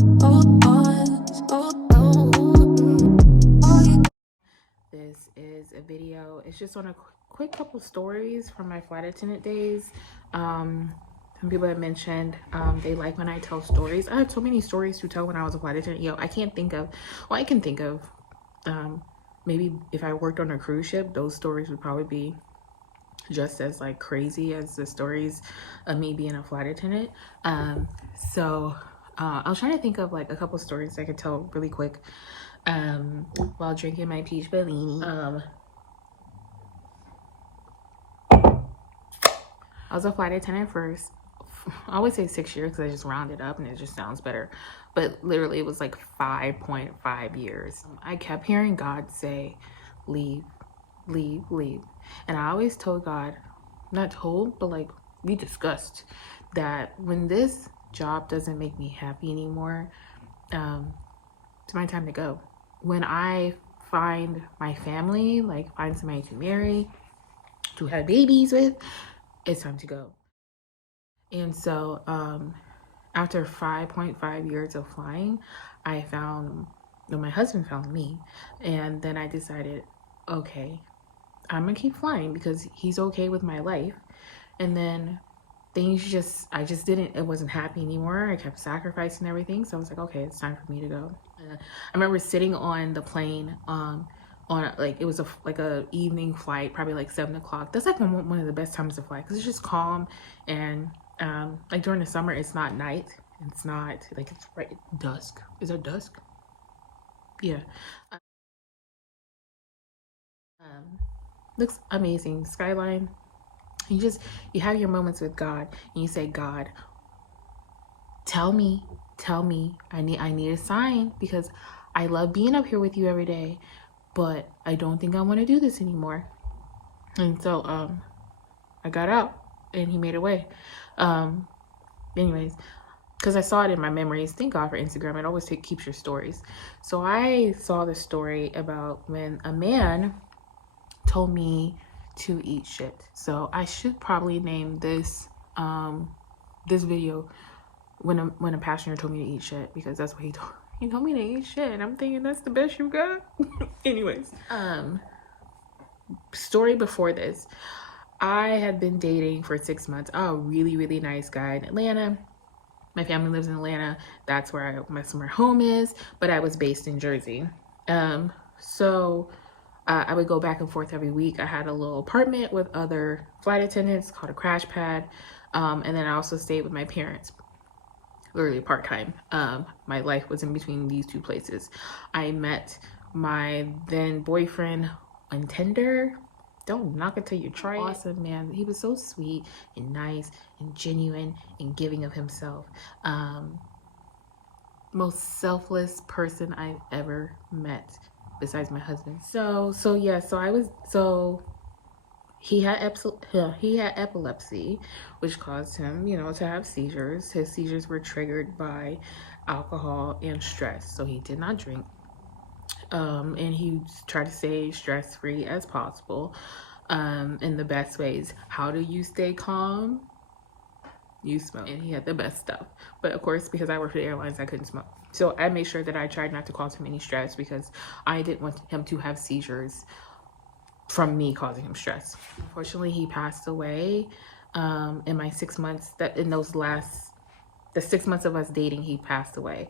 This is a video. It's just on a quick couple stories from my flight attendant days. Some people have mentioned they like when I tell stories. I have so many stories to tell when I was a flight attendant. I can't think of, well, I can think of maybe if I worked on a cruise ship, those stories would probably be just as like crazy as the stories of me being a flight attendant. So I was trying to think of like a couple stories I could tell really quick while drinking my peach Bellini. I was a flight attendant for, I always say 6 years because I just round it up and it just sounds better, but literally it was like 5.5 years. I kept hearing God say, leave, leave, leave. And I always told God, not told, but like we discussed that when this job doesn't make me happy anymore, it's my time to go. When I find my family, like find somebody to marry, to have babies with, it's time to go. And so after 5.5 years of flying, my husband found me. And then I decided, okay, I'm gonna keep flying because he's okay with my life. And then I just didn't, it wasn't happy anymore. I kept sacrificing everything. So I was like, okay, it's time for me to go. I remember sitting on the plane on like, it was like a evening flight, probably like 7 o'clock. That's like one of the best times to fly because it's just calm. And like during the summer, it's not night. It's not like, it's right dusk. Is it dusk? Yeah. Looks amazing. Skyline. You have your moments with God and you say, God, tell me, I need a sign because I love being up here with you every day, but I don't think I want to do this anymore. And so I got out and he made a way. Anyways, because I saw it in my memories. Thank God for Instagram. It always keeps your stories. So I saw the story about when a man told me to eat shit. So I should probably name this this video when a passenger told me to eat shit, because that's what he told me to eat shit, and I'm thinking that's the best you got. Anyways, story before this, I had been dating for 6 months a really nice guy in Atlanta. My family lives in Atlanta. That's where my summer home is, but I was based in Jersey. So I would go back and forth every week. I had a little apartment with other flight attendants called a crash pad. And then I also stayed with my parents, literally part-time. My life was in between these two places. I met my then boyfriend on Tinder. Don't knock it till you try it. Awesome, man. He was so sweet and nice and genuine and giving of himself. Most selfless person I've ever met besides my husband. So he had epilepsy, which caused him, to have seizures. His seizures were triggered by alcohol and stress. So he did not drink. And he tried to stay stress-free as possible. In the best ways. How do you stay calm? You smoke. And he had the best stuff. But of course, because I work for the airlines, I couldn't smoke. So I made sure that I tried not to cause him any stress because I didn't want him to have seizures from me causing him stress. Unfortunately, he passed away in my 6 months. The 6 months of us dating, he passed away.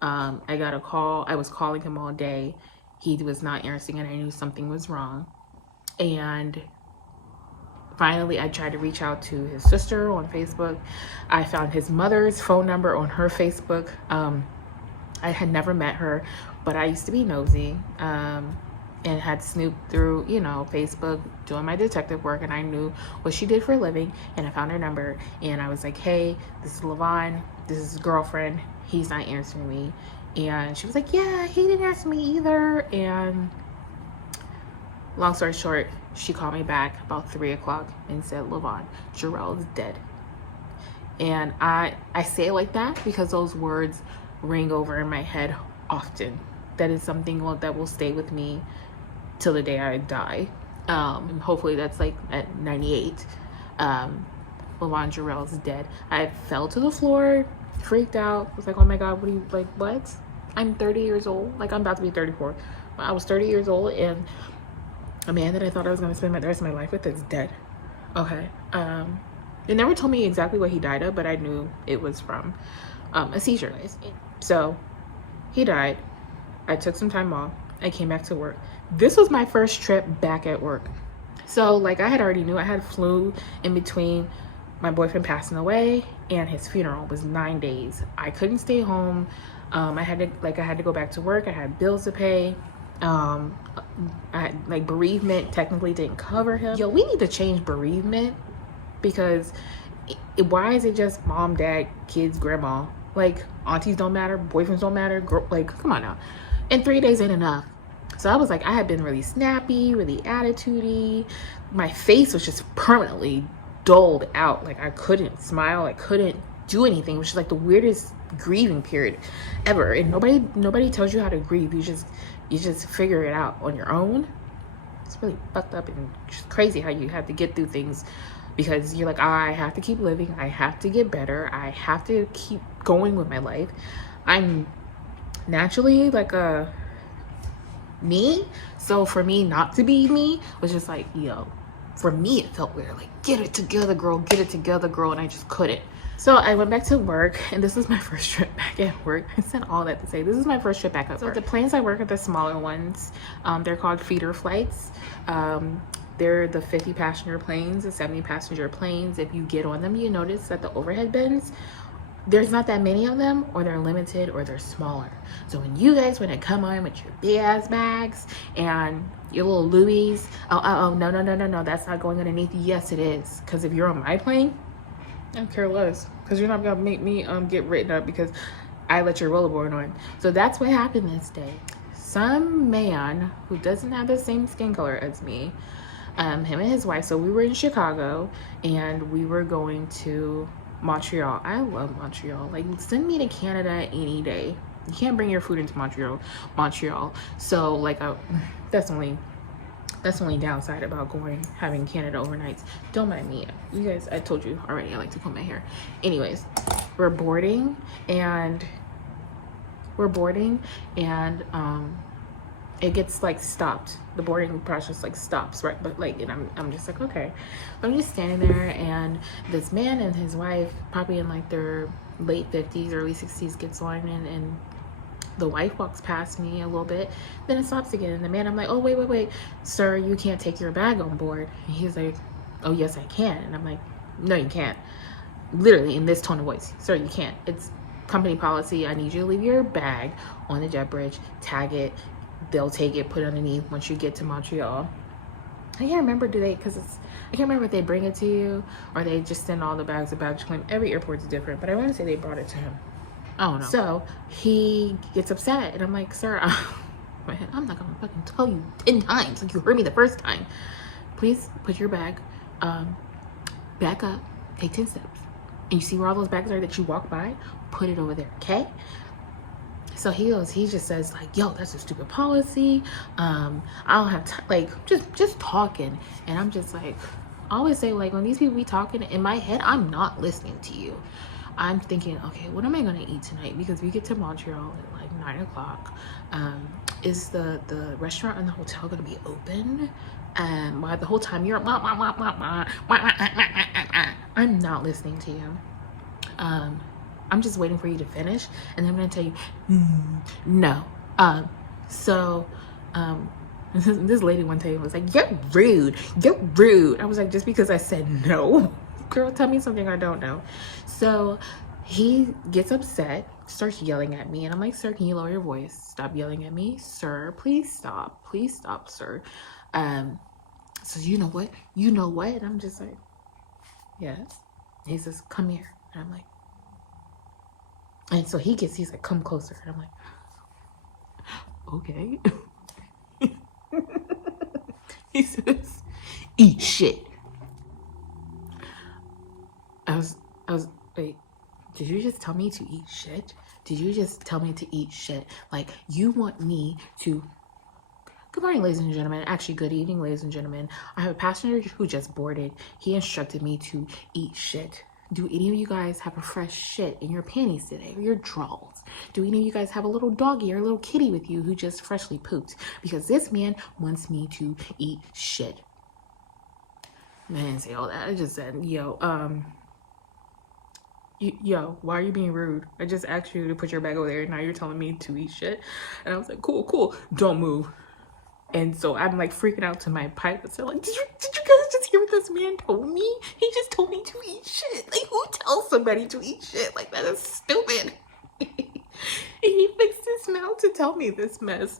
I got a call. I was calling him all day. He was not answering and I knew something was wrong. And finally, I tried to reach out to his sister on Facebook. I found his mother's phone number on her Facebook. I had never met her, but I used to be nosy and had snooped through, Facebook, doing my detective work, and I knew what she did for a living, and I found her number, and I was like, hey, this is Levon, this is his girlfriend, he's not answering me. And she was like, yeah, he didn't answer me either. And long story short, she called me back about 3 o'clock and said, Levon, Jarrell is dead. And I say it like that because those words ring over in my head often. That is something that will stay with me till the day I die. And hopefully that's like at 98. Levon Jarrell is dead. I fell to the floor, freaked out. Was like, oh my God, what are you, like, what? I'm 30 years old. Like, I'm about to be 34. I was 30 years old, and a man that I thought I was going to spend the rest of my life with is dead. Okay. They never told me exactly what he died of, but I knew it was from a seizure. So he died. I took some time off. I came back to work. This was my first trip back at work. So like I had already knew I had flu in between my boyfriend passing away and his funeral. It was 9 days. I couldn't stay home. I had to go back to work. I had bills to pay. I had, like, bereavement technically didn't cover him. Yo, we need to change bereavement, because why is it just mom, dad, kids, grandma? Like, aunties don't matter, boyfriends don't matter. Like, come on now. And 3 days ain't enough. So I was like, I had been really snappy, really attitudey. My face was just permanently dulled out. Like, I couldn't smile. I couldn't do anything. It was just like the weirdest grieving period ever. And nobody tells you how to grieve. You just figure it out on your own. It's really fucked up and just crazy how you have to get through things, because you're like, I have to keep living. I have to get better. I have to keep going with my life. I'm naturally like a me. So for me not to be me was just like, yo, for me it felt weird. Like, get it together, girl. Get it together, girl. And I just couldn't. So I went back to work, and this was my first trip back at work. I said all that to say this is my first trip back at work. So the planes I work are the smaller ones. They're called feeder flights. They're the 50 passenger planes, the 70 passenger planes. If you get on them, you notice that the overhead bins, there's not that many of them, or they're limited, or they're smaller. So when you guys want to come on with your big ass bags and your little Louis, no, that's not going underneath. Yes, it is. Because if you're on my plane, I don't care less, because you're not gonna make me get written up because I let your rollerboard on. So that's what happened this day. Some man who doesn't have the same skin color as me, him and his wife, so we were in Chicago and we were going to Montreal. I love Montreal. Like, send me to Canada any day. You can't bring your food into Montreal. So like, that's the only downside about having Canada overnights. Don't mind me. You guys, I told you already, I like to comb my hair. Anyways, we're boarding and it gets like stopped. The boarding process like stops, right? But like, and I'm just like, okay. I'm just standing there, and this man and his wife, probably in like their late 50s, early 60s, gets on, and the wife walks past me a little bit, then it stops again. And the man, I'm like, oh, wait, sir, you can't take your bag on board. And he's like, oh, yes, I can. And I'm like, no, you can't. Literally in this tone of voice, sir, you can't. It's company policy. I need you to leave your bag on the jet bridge, tag it. They'll take it, put it underneath once you get to Montreal. I can't remember, I can't remember if they bring it to you or they just send all the bags of baggage claim. Every airport's different, but I want to say they brought it to him. I don't know. So he gets upset, and I'm like, sir, I'm not gonna fucking tell you 10 times like you heard me the first time. Please put your bag back up, take 10 steps, and you see where all those bags are that you walk by, put it over there, okay? So he just says like, yo, that's a stupid policy. I don't have time, like, just talking. And I'm just like, I always say, like, when these people be talking, in my head, I'm not listening to you. I'm thinking, okay, what am I gonna eat tonight? Because we get to Montreal at like 9 o'clock. Is the restaurant in the hotel gonna be open? While the whole time you're I'm not listening to you. I'm just waiting for you to finish, and then I'm gonna tell you, no. This lady one time was like, you're rude. I was like, just because I said no? Girl, tell me something I don't know. So he gets upset, starts yelling at me, and I'm like, sir, can you lower your voice? Stop yelling at me. Sir, please stop, sir. So you know what? And I'm just like, yes. And he says, come here. And I'm like, and so he's like, come closer. And I'm like, okay. He says, eat shit. I was, wait, did you just tell me to eat shit? Did you just tell me to eat shit? Like, you want me to... Good morning, ladies and gentlemen. Actually, good evening, ladies and gentlemen. I have a passenger who just boarded. He instructed me to eat shit. Do any of you guys have a fresh shit in your panties today or your drawers? Do any of you guys have a little doggy or a little kitty with you who just freshly pooped? Because this man wants me to eat shit. Man, I didn't say all that. I just said, yo, why are you being rude? I just asked you to put your bag over there and now you're telling me to eat shit. And I was like, cool, don't move. And so I'm like freaking out to my pilots. They're like, did you guys just hear what this man told me? He just told me to eat shit. Like, who tells somebody to eat shit? Like, that is stupid. And he fixed his mouth to tell me this mess.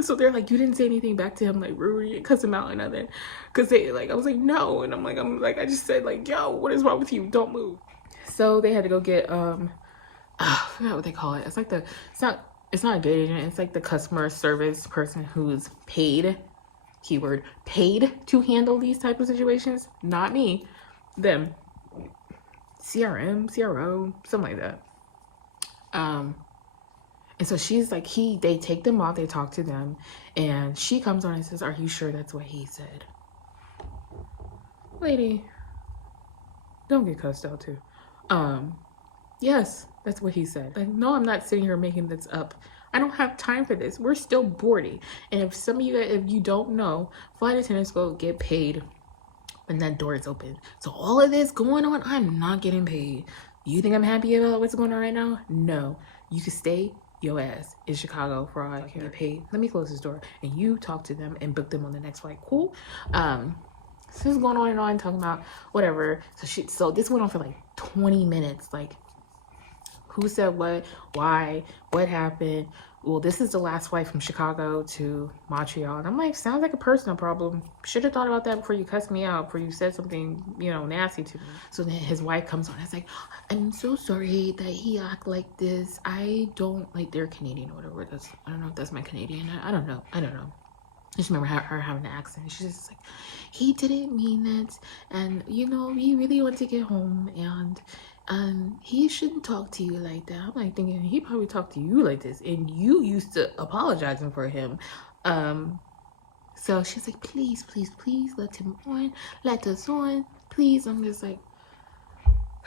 So they're like, you didn't say anything back to him, like rude, cuss him out and nothing. Cause they like, I was like, no. And I'm like, I just said like, yo, what is wrong with you? Don't move. So they had to go get, I forgot what they call it. It's like it's not a gate agent. It's like the customer service person who's paid, keyword, paid to handle these type of situations. Not me, them. CRM, CRO, something like that. And so she's like, they take them off, they talk to them, and she comes on and says, are you sure that's what he said? Lady, don't get cussed out too. Yes, that's what he said. Like, no, I'm not sitting here making this up. I don't have time for this. We're still boarding. And if some of you guys, if you don't know, flight attendants go get paid when that door is open. So all of this going on, I'm not getting paid. You think I'm happy about what's going on right now? No. You can stay your ass in Chicago for all I can get paid. Let me close this door and you talk to them and book them on the next flight. Cool. So this is going on and on, talking about whatever. So this went on for like 20 minutes. Like, who said what, why, what happened? Well, this is the last flight from Chicago to Montreal. And I'm like, sounds like a personal problem. Should have thought about that before you cussed me out, before you said something, nasty to me. So then his wife comes on. It's like, I'm so sorry that he act like this. I don't like, they're Canadian or whatever. I don't know if that's my Canadian. I don't know. I just remember her having an accent. She's just like, he didn't mean it. And, he really wanted to get home. And he shouldn't talk to you like that. I'm like thinking, he probably talked to you like this. And you used to apologizing for him. So she's like, please, let him on. Let us on. Please. I'm just like,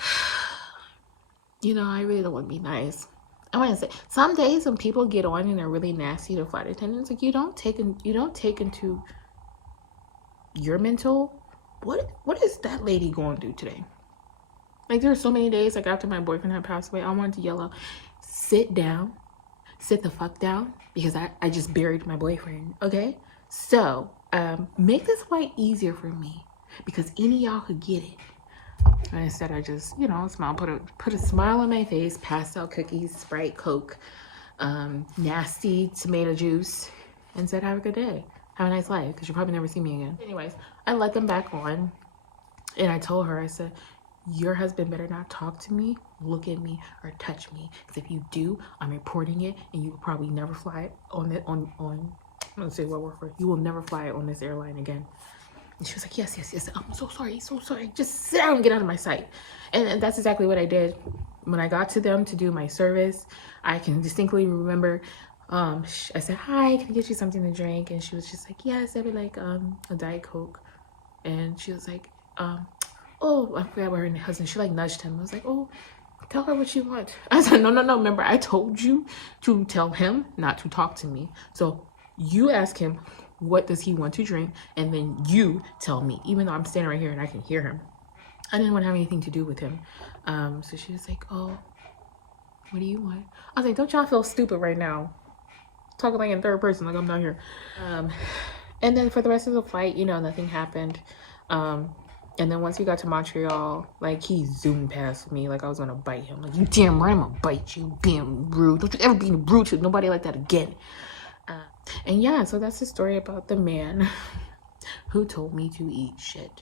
I really don't want to be nice. I want to say, some days when people get on and they're really nasty to flight attendants, like you don't take into your mental, what is that lady going through today? Like, there are so many days, like after my boyfriend had passed away, I wanted to yell out, sit down, sit the fuck down, because I just buried my boyfriend. Okay, so make this flight easier for me, because any of y'all could get it. And instead I just, smile, put a smile on my face, passed out cookies, Sprite, Coke, nasty tomato juice, and said, have a good day. Have a nice life, because you'll probably never see me again. Anyways, I let them back on, and I told her, I said, your husband better not talk to me, look at me, or touch me. Because if you do, I'm reporting it, and you will probably never fly on I'm gonna say what word for it. You will never fly on this airline again. And she was like, yes. I'm so sorry. Just sit down and get out of my sight. And that's exactly what I did. When I got to them to do my service, I can distinctly remember, I said, hi, can I get you something to drink? And she was just like, yes, I would like a Diet Coke. And she was like, oh, I forgot what her husband, she like nudged him. I was like, oh, tell her what you want. I said, no, remember, I told you to tell him not to talk to me. So you ask him, what does he want to drink? And then you tell me, even though I'm standing right here and I can hear him. I didn't want to have anything to do with him. So she was like, oh, what do you want? I was like, don't y'all feel stupid right now? Talking like in third person, like I'm not here. And then for the rest of the flight, nothing happened. And then once we got to Montreal, like he zoomed past me like I was gonna bite him. Like, you damn right I'm gonna bite you, being rude. Don't you ever be rude to nobody like that again. And yeah, so that's the story about the man who told me to eat shit.